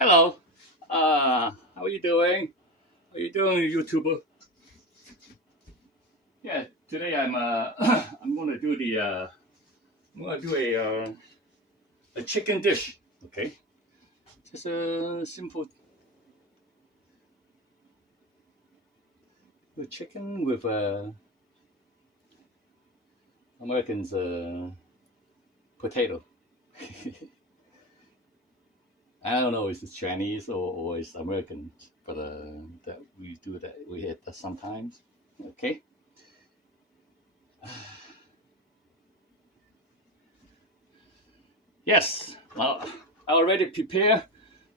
Hello. How are you doing? How are you doing, YouTuber? Yeah, today I'm I'm gonna do a chicken dish. Okay, just a simple chicken with Americans potato. I don't know if it's Chinese or it's American, but that we do that. We hit that sometimes. Okay. Yes. Well, I already prepare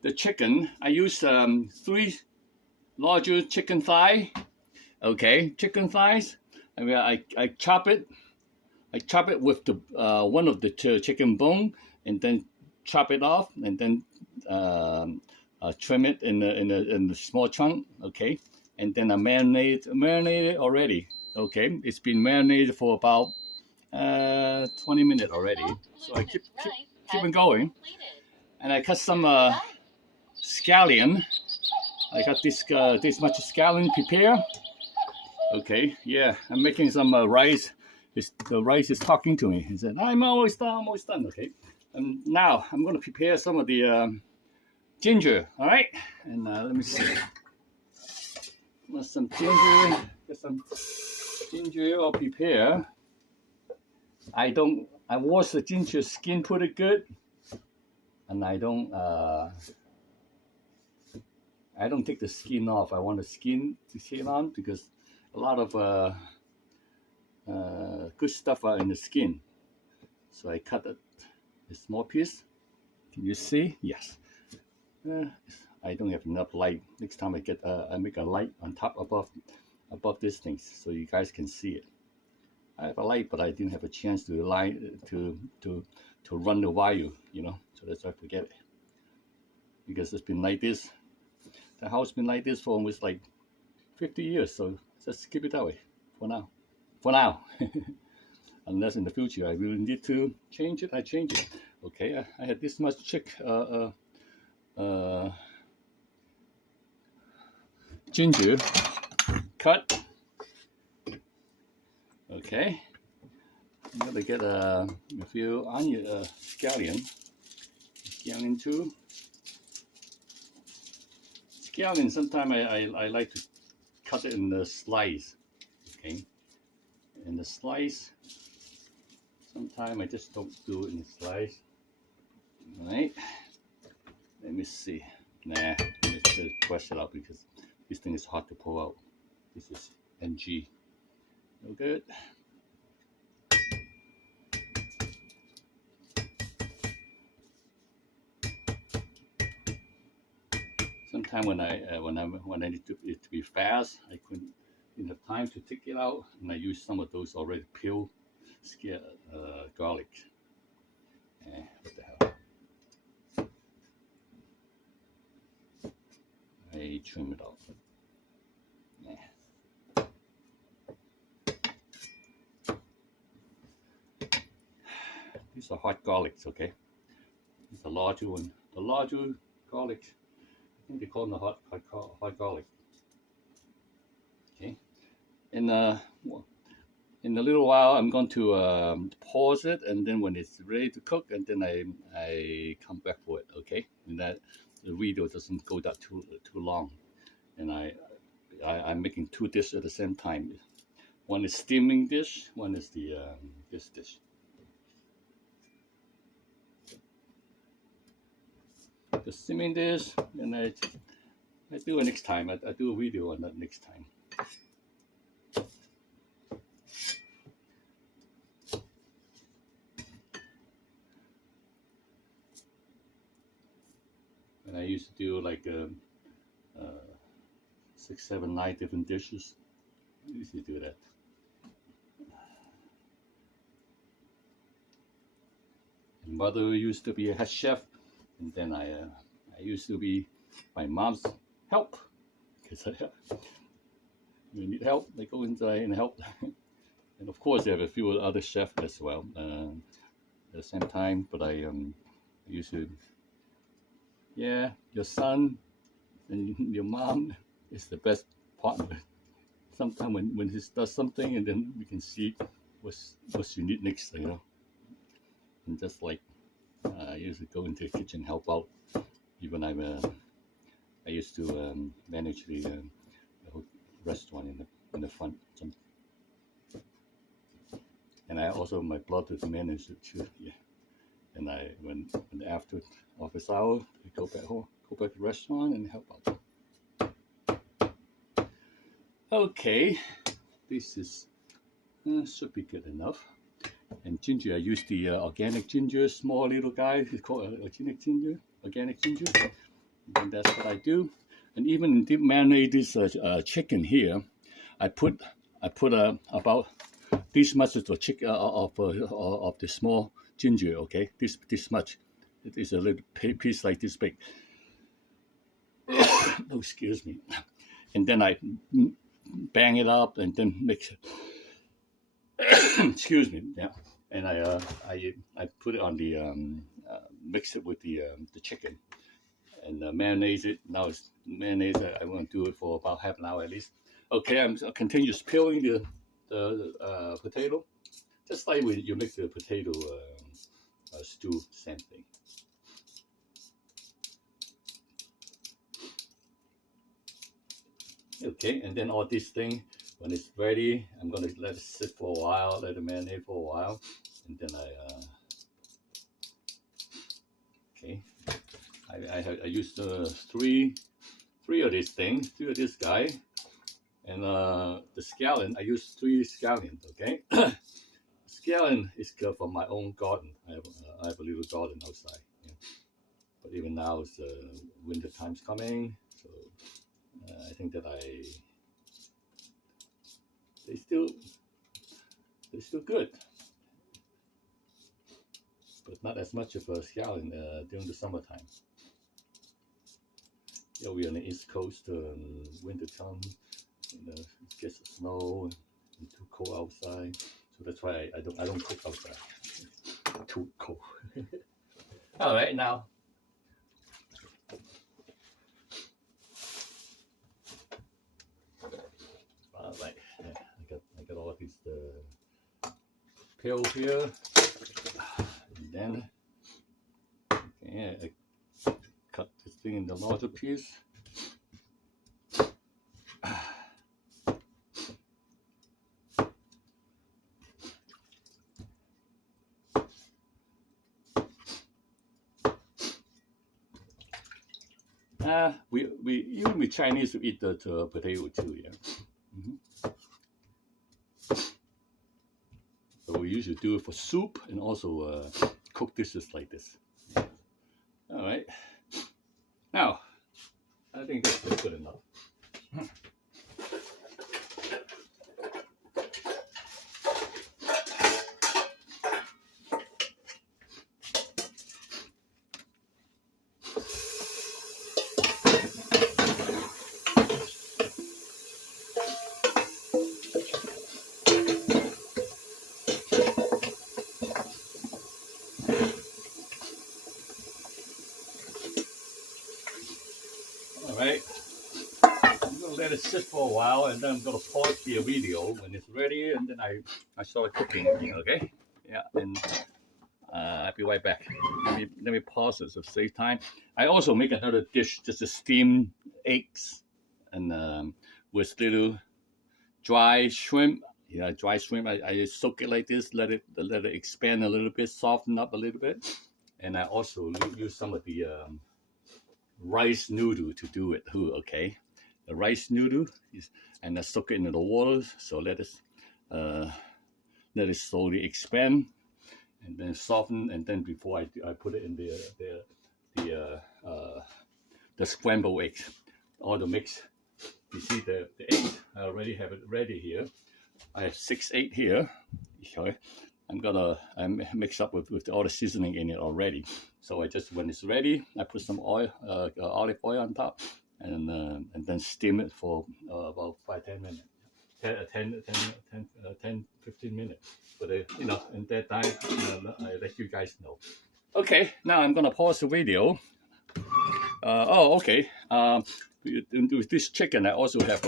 the chicken. I use 3 larger chicken thigh. Okay, chicken thighs. I mean, I chop it. I chop it with the one of the chicken bone, and then chop it off, and then trim it in the small chunk. Okay, and then I marinate it already. Okay, it's been marinated for about 20 minutes already. So I keep it going, and I cut some scallion. I got this much scallion prepare. Okay, yeah, I'm making some rice. The rice is talking to me. He said, I'm almost done. Okay, and now I'm going to prepare some of the ginger. All right, and let me see. Get some ginger. I'll prepare. I wash the ginger skin pretty good, and I don't take the skin off. I want the skin to stay on because a lot of good stuff are in the skin. So I cut a small piece. Can you see? Yes. I don't have enough light. Next time I make a light on top above these things so you guys can see it. I have a light, but I didn't have a chance to run the wire, so that's why I forget it. Because it's been like this. The house been like this for almost like 50 years, so just keep it that way for now. Unless in the future I really need to change it, I change it. Okay, I had this much ginger cut. Okay, I'm gonna get a few onion, scallion too. Scallion, sometimes I like to cut it in the slice. Okay, in the slice. Sometimes I just don't do it in the slice. All right, let me see. Nah, let's just press it out because this thing is hard to pull out. This is NG. No good. Sometimes when I need it to be fast, I didn't have time to take it out, and I use some of those already peeled garlic. What the hell? I trim it off. These are hot garlics, okay? It's a larger one. The larger garlic, I think they call them the hot garlic. Okay, in a little while, I'm going to pause it, and then when it's ready to cook, and then I come back for it. Okay, and that the video doesn't go that too long, and I'm making 2 dishes at the same time. One is steaming dish. One is the this dish. The steaming dish, and I do it next time. I do a video on that next time. And I used to do like 6, 7, 9 different dishes. I used to do that. And mother used to be a head chef. And then I used to be my mom's help because we need help. They go inside and help, and of course they have a few other chefs as well at the same time. But I used to yeah, your son and your mom is the best partner. Sometimes when he does something, and then we can see what's you need next, you know. And just like I used to go into the kitchen, help out. Even I used to manage the whole restaurant in the front. And I also my brother managed it too. Yeah. And when after office hour, I go back home, go back to the restaurant and help out. Okay, this is should be good enough. And ginger, I use the organic ginger, small little guy. It's called organic ginger. And that's what I do. And even in the marinade this chicken here, I put about this much of the chicken of the small ginger. Okay, this much. It is a little piece like this big. Oh, excuse me. And then I bang it up and then mix it. Excuse me. Yeah. And I put it on the mix it with the chicken and mayonnaise it. Now it's mayonnaise. I want to do it for about half an hour at least. Okay, I'm continue peeling the potato, just like when you make the potato stew, same thing. Okay, and then all this thing, when it's ready, I'm gonna let it sit for a while, let it marinate for a while, and then I used three of these things, three of this guy, and the scallion. I used 3 scallions. Okay, scallion is good from my own garden. I have a little garden outside. Yeah. But even now it's winter time's coming, so I think that they're still good, but not as much of a scallion during the summertime. Yeah, we're on the East Coast, winter time. It gets snow and too cold outside, so that's why I don't cook outside. Too cold. All right, now. All right, yeah, I got all these peels here, and then okay, I cut this thing in the larger piece. We even with Chinese we eat the potato too, yeah. So we usually do it for soup and also cook dishes like this. All right. Now, I think that's good enough. Alright, I'm going to let it sit for a while and then I'm going to pause the video when it's ready and then I start cooking, okay? Yeah, and I'll be right back. Let me pause it to save time. I also make another dish, just a steamed eggs and with little dry shrimp. Yeah, dry shrimp. I soak it like this, let it expand a little bit, soften up a little bit. And I also use some of the rice noodle to do it too, okay? The rice noodle and I soak it into the water, so let it slowly expand and then soften, and then before I put it in the scrambled eggs, all the mix. You see the eggs, I already have it ready here. I have 6 eggs here. Okay. I mix up with all the seasoning in it already. So I just, when it's ready, I put some oil, olive oil on top, and then steam it for about 5-10 minutes, 10-15 minutes. But in that time, I let you guys know. Okay, now I'm gonna pause the video. Okay. With this chicken, I also have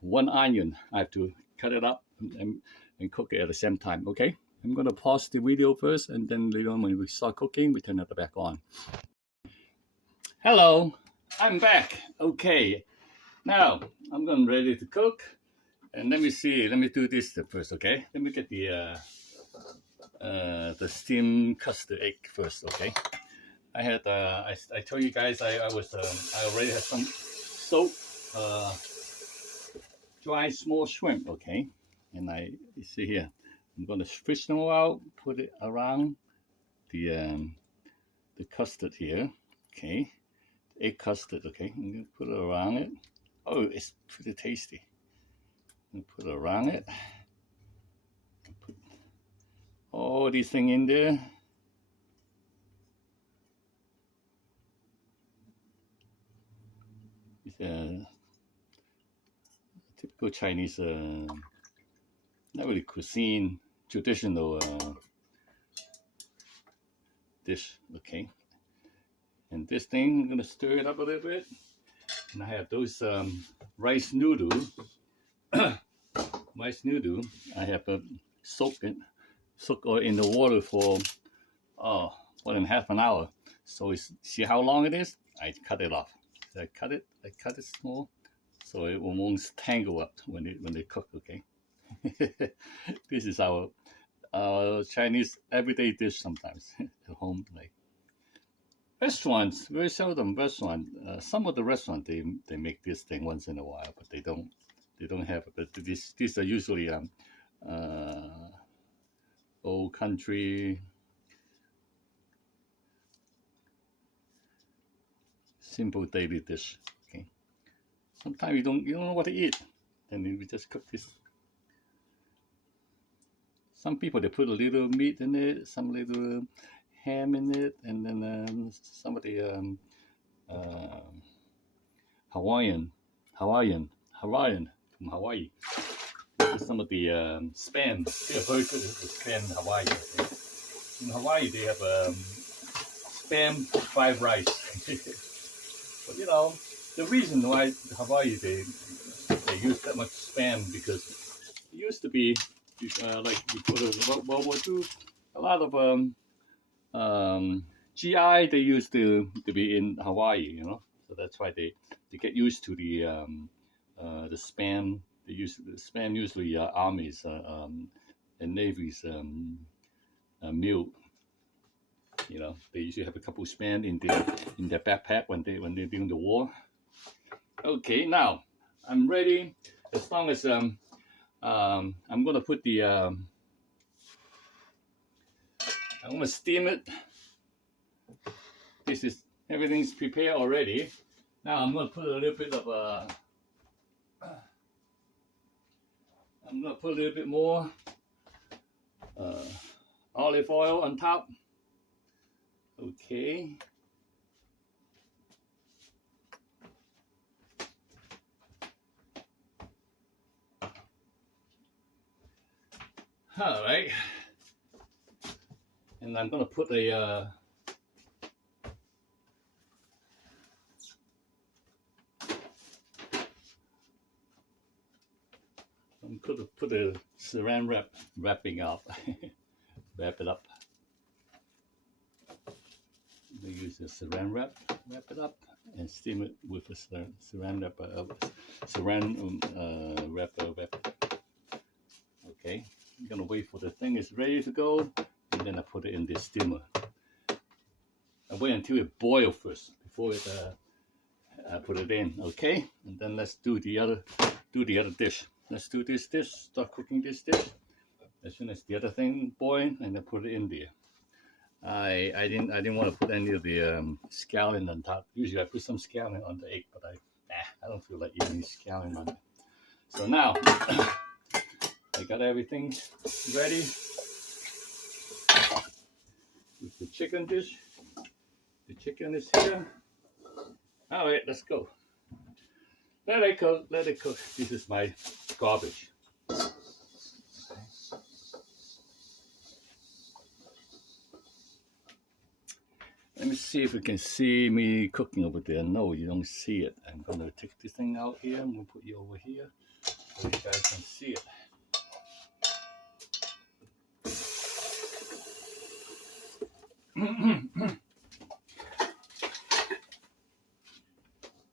one onion. I have to cut it up and cook it at the same time. Okay. I'm gonna pause the video first, and then later on when we start cooking, we turn it back on. Hello, I'm back. Okay. Now I'm ready to cook, and let me see. Let me do this first. Okay. Let me get the steamed custard egg first. Okay. I had I told you guys I already had some soaked dry small shrimp. Okay, and you see here, I'm gonna fish them all out, put it around the custard here. Okay, egg custard. Okay, I'm gonna put it around it. Oh, it's pretty tasty. I'm gonna put it around it. Put all these things in there. It's typical Chinese, not really cuisine, traditional dish. Okay, and this thing, I'm gonna stir it up a little bit, and I have those rice noodle. Rice noodle. I have soaked it in the water for more than half an hour. So see how long it is? I cut it off. I cut it small, so it won't tangle up when they cook. Okay, this is our Chinese everyday dish sometimes at home. Like restaurants, very seldom restaurant. Some of the restaurants they make this thing once in a while, but they don't have it. But these are usually old country. Simple daily dish. Okay. Sometimes you don't know what to eat, and then we just cook this. Some people they put a little meat in it, some little ham in it, and then some of the Hawaiian from Hawaii. Some of the spam. They are very good at the spam in Hawaii. Okay. In Hawaii they have spam fried rice. But you know, the reason why Hawaii they use that much spam because it used to be like before the World War II, a lot of GI they used to be in Hawaii, you know. So that's why they get used to the spam. They use the spam usually armies and navies meal. You know, they usually have a couple of spam in their backpack when they're doing the war. Okay, now I'm ready. As long as I'm gonna put the I'm gonna steam it. Everything's prepared already. Now I'm gonna put a little bit of I'm gonna put a little bit more olive oil on top. Okay. All right. And I'm gonna put a I'm gonna put a saran wrapping up. Wrap it up. We use a saran wrap it up, and steam it with a saran wrapper. Okay, I'm gonna wait for the thing is ready to go, and then I put it in the steamer. I wait until it boils first before I put it in. Okay, and then let's do the other dish. Let's do this dish. Start cooking this dish. As soon as the other thing boils, and then put it in there. I didn't want to put any of the scallion on top. Usually I put some scallion on the egg, but I don't feel like eating scallion on it. So now I got everything ready with the chicken dish. The chicken is here. All right, let's go. Let it cook. This is my garbage. Let me see. see if you can see me cooking over there. No, you don't see it. I'm gonna take this thing out here. I'm gonna put you over here so you guys can see it.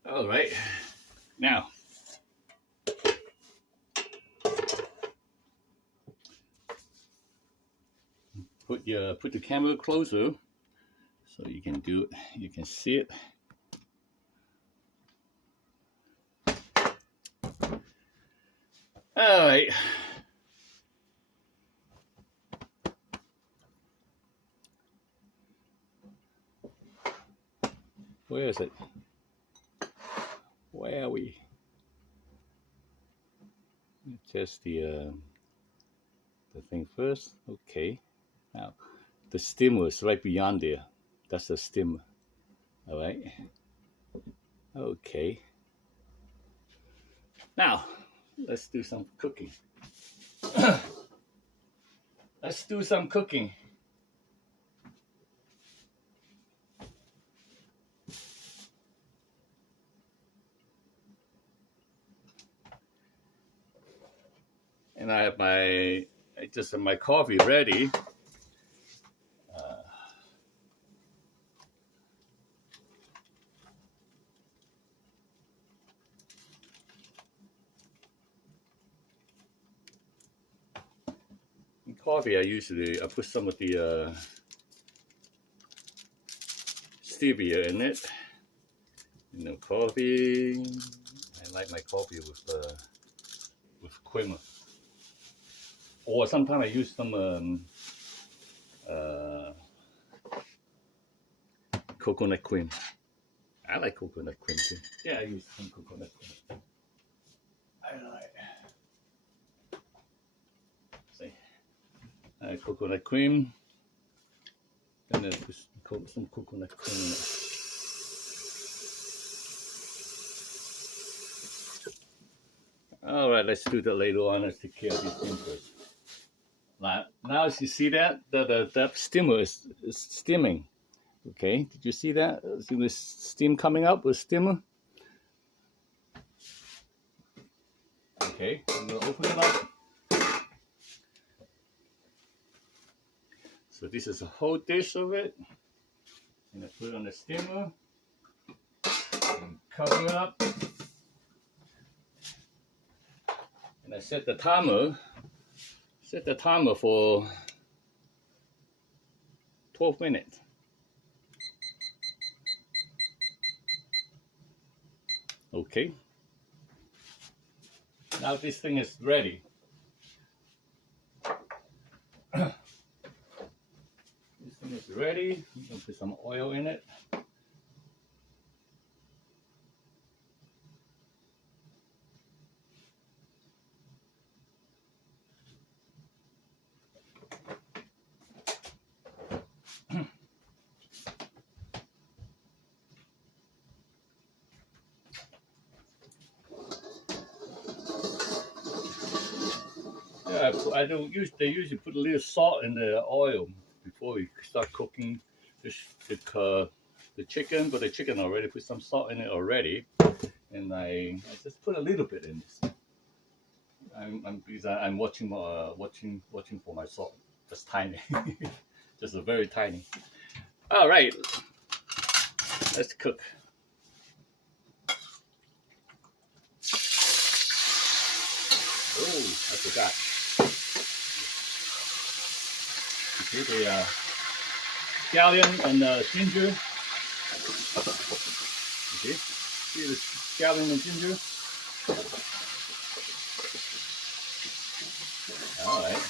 All right, now put the camera closer so you can do it. You can see it. All right. Where is it? Where are we? Test the thing first. Okay. Now the steamer is right beyond there. That's the steamer. All right. Okay. Now let's do some cooking. Let's do some cooking. And I have I just have my coffee ready. In coffee, I put some of the stevia in it. You know, coffee. I like my coffee with creamer. Or sometimes I use some coconut cream. I like coconut cream too. Yeah, I use some coconut cream. I like. See, coconut cream. And then put some coconut cream in it. All right, let's do that later on. Let's take care of these things first. Now as you see that steamer is steaming. Okay, did you see that? See the steam coming up with steamer? Okay, I'm gonna open it up. So this is a whole dish of it. And I put it on the steamer and cover it up. And I set the timer. Set the timer for 12 minutes. Okay. Now this thing is ready. This thing is ready. I'm going to put some oil in it. They usually put a little salt in the oil before we start cooking the chicken, but the chicken already put some salt in it already, and I just put a little bit in this. I'm watching for my salt, just tiny, just a very tiny. All right, let's cook. Oh, I forgot. You see the scallion and ginger. You see the scallion and ginger. All right.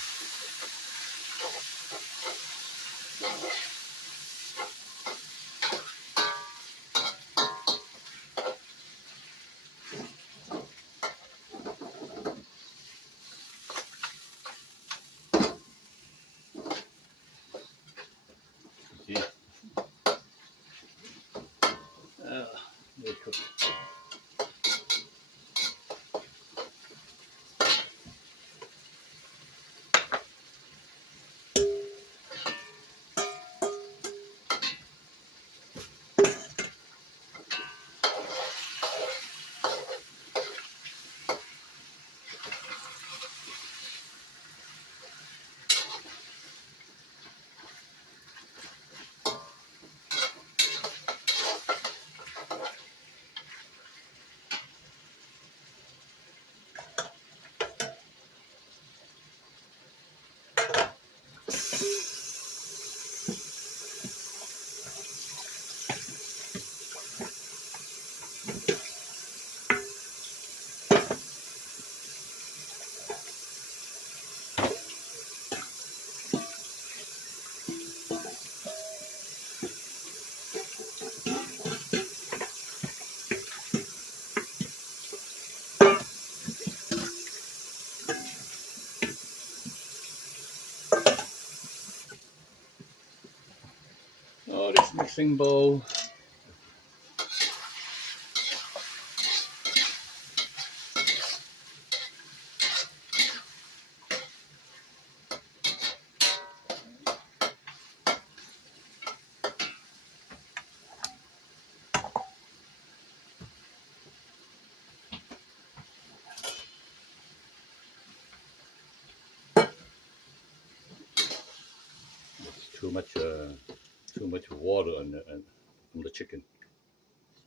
mixing bowl. Too much water on the chicken.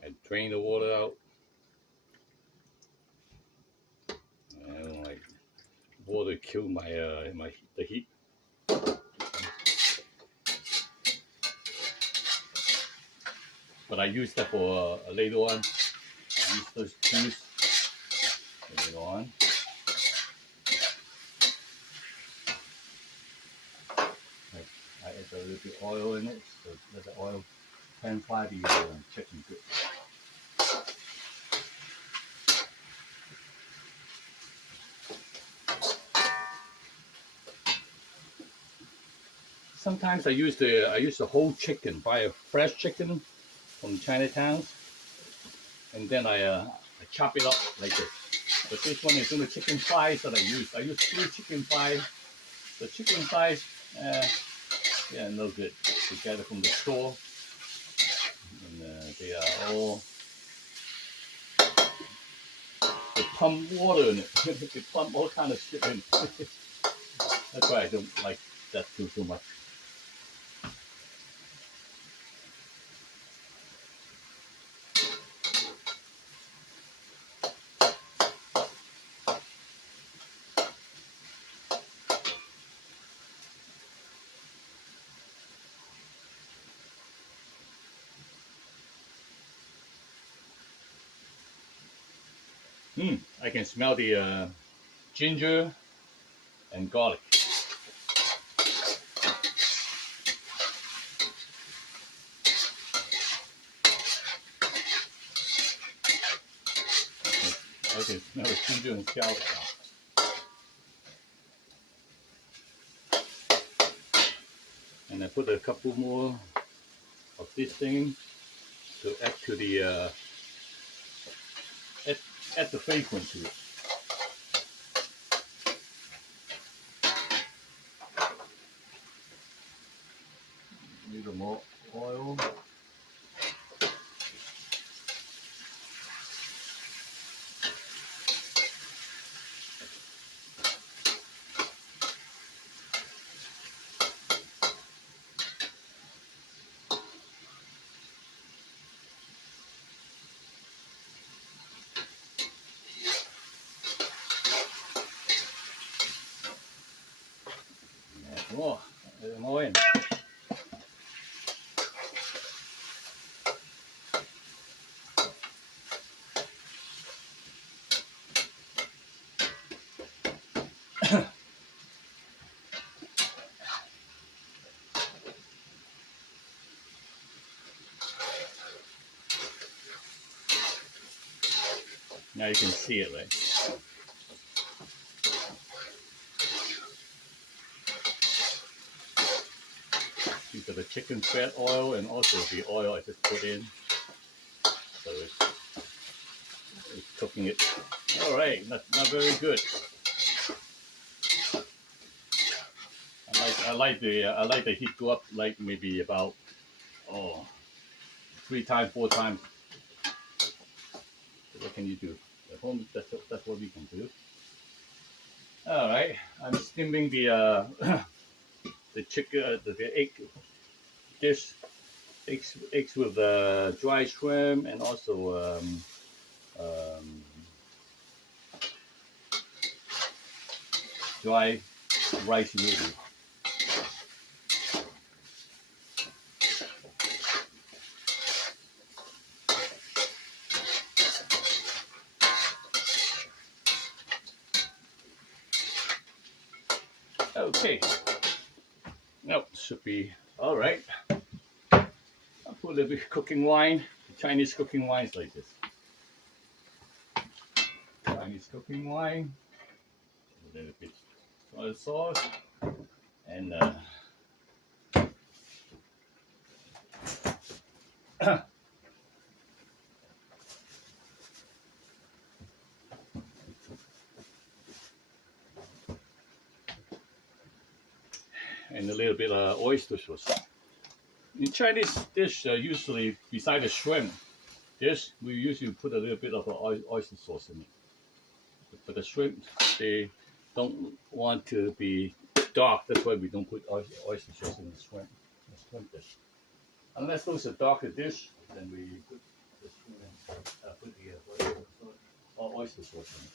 I drain the water out. I don't like water kill the heat. But I use that for later on. I use those juice later on. I add a little bit of oil in it, so let the oil pan-fry the chicken good. Sometimes I use the whole chicken, buy a fresh chicken from Chinatown, and then I chop it up like this. But this one is in the chicken thighs that I use. I use 3 chicken thighs. The chicken thighs, yeah, no good. We get it from the store, and they are all, they pump water in it. They pump all kind of shit in it. That's why I don't like that too much. I can smell the ginger and garlic. I can smell the ginger and garlic now. And I put a couple more of this thing to add to the add the fragrance to it. A little more oil. Oh, a little more in. Now you can see it, right? These are the chicken fat oil and also the oil I just put in. So it's cooking it. All right, not very good. I like the heat go up like maybe about 3 times, 4 times. So what can you do? At home, that's what we can do. All right, I'm steaming the chicken, the egg dish, eggs with dry shrimp and also dry rice noodle. Okay, now should be all right. I'll put a little bit of cooking wine. Chinese cooking wine is like this. Chinese cooking wine, a little bit soy sauce, and And a little bit of oyster sauce. In Chinese dish, usually beside the shrimp dish, we usually put a little bit of oyster sauce in it. But the shrimp, they don't want to be dark. That's why we don't put oyster sauce in the shrimp dish. Unless those are darker dish, then we put the shrimp, put the oyster sauce in it.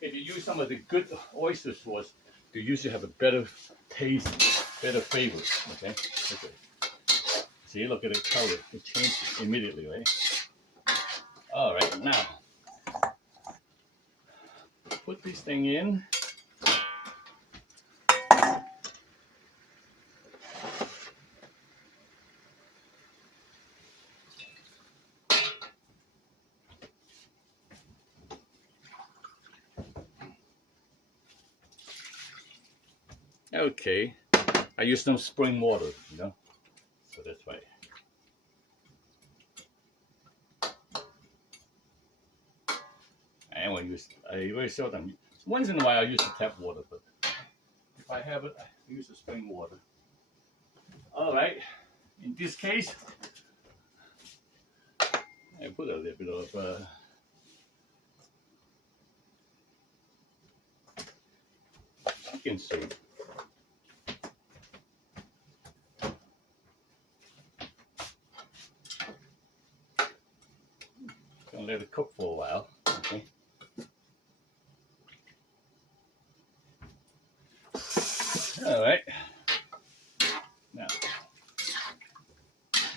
If you use some of the good oyster sauce, you usually have a better taste, better flavor. Okay. See, look at the color; it changes immediately, right? All right, now put this thing in. Okay, I use some spring water, you know, so that's why. I very seldom. Once in a while, I use the tap water, but if I have it, I use the spring water. All right, in this case, I put a little bit of chicken soup. Gonna let it cook for a while. Okay. All right. Now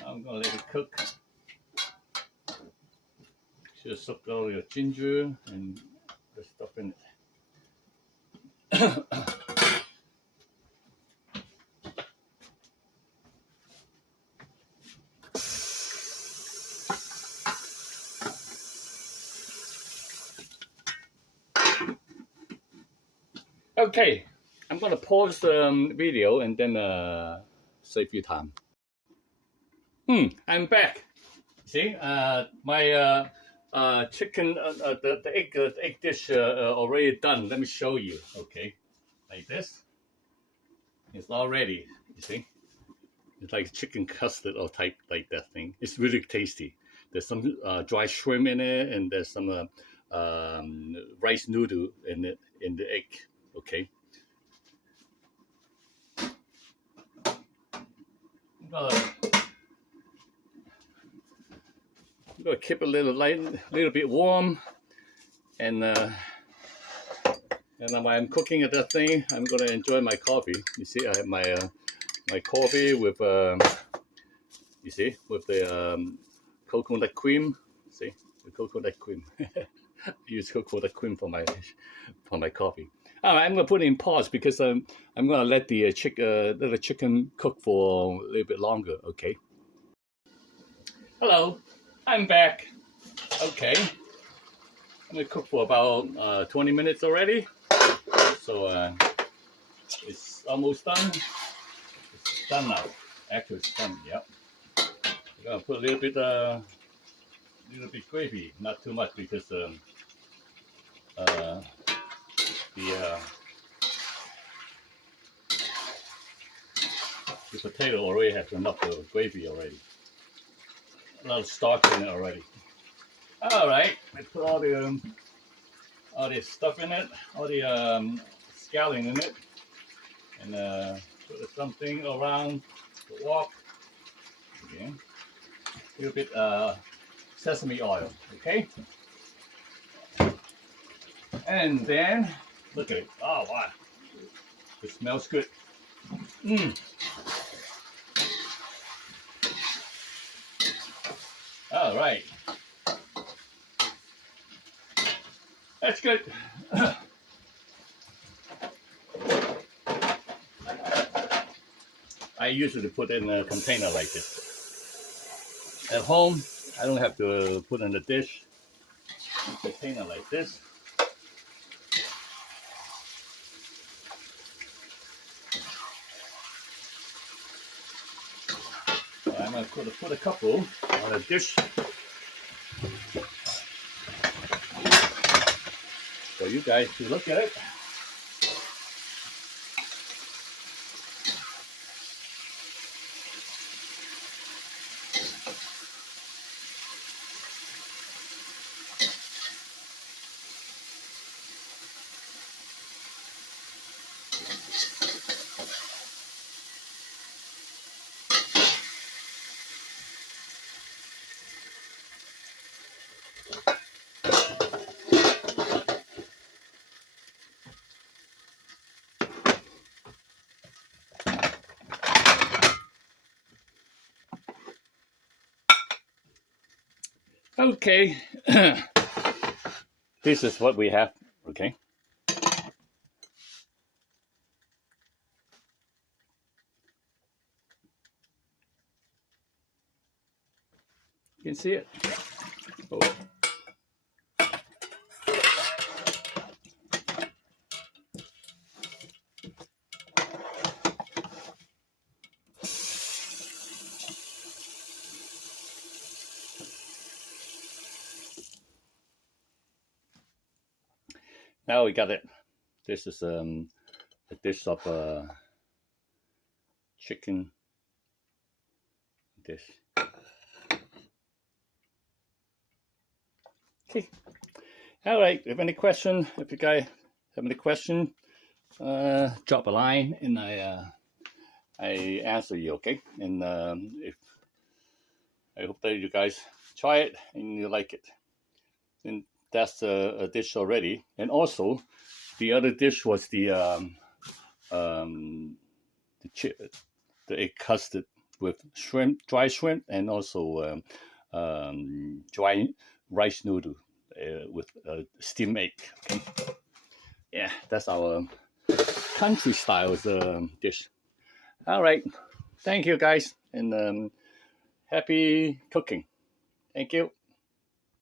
I'm gonna let it cook. Just soak all your ginger and the stuff in it. Okay, I'm gonna pause the video and then save you time. I'm back. See, my chicken, the egg dish already done. Let me show you. Okay, like this. It's all ready. You see, it's like chicken custard or type like that thing. It's really tasty. There's some dry shrimp in it, and there's some rice noodle in it in the egg. Okay. I'm gonna keep it a little bit warm, and while I'm cooking at that thing, I'm gonna enjoy my coffee. You see, I have my my coffee with you see, with the coconut cream. See, the coconut cream. I use coconut cream for my coffee. All right, I'm gonna put it in pause because I'm gonna let the let the chicken cook for a little bit longer. Okay. Hello, I'm back. Okay, I'm gonna cook for about 20 minutes already. So it's almost done. It's done now. Actually, it's done. Yep. I'm gonna put a little bit gravy, not too much because the potato already has enough of gravy already. A lot of starch in it already. All right, I put all the stuff in it, all the scallion in it, and put something around the wok. Okay, a little bit sesame oil. Okay, and then look at it. Oh wow, it smells good. All right, that's good. I usually put in a container like this. At home, I don't have to put in a dish. A container like this. I'm going to put a couple on a dish for you guys to look at it. Okay, this is what we have, okay? You can see it. Oh. Now we got it. This is a dish of chicken dish. Okay. All right. If any question, if you guys have any question, drop a line and I answer you. Okay. And if I hope that you guys try it and you like it. And that's a dish already. And also, the other dish was the egg custard with shrimp, dry shrimp, and also dry rice noodle with steamed egg. Okay, yeah, that's our country style dish. All right, thank you guys, and happy cooking. Thank you.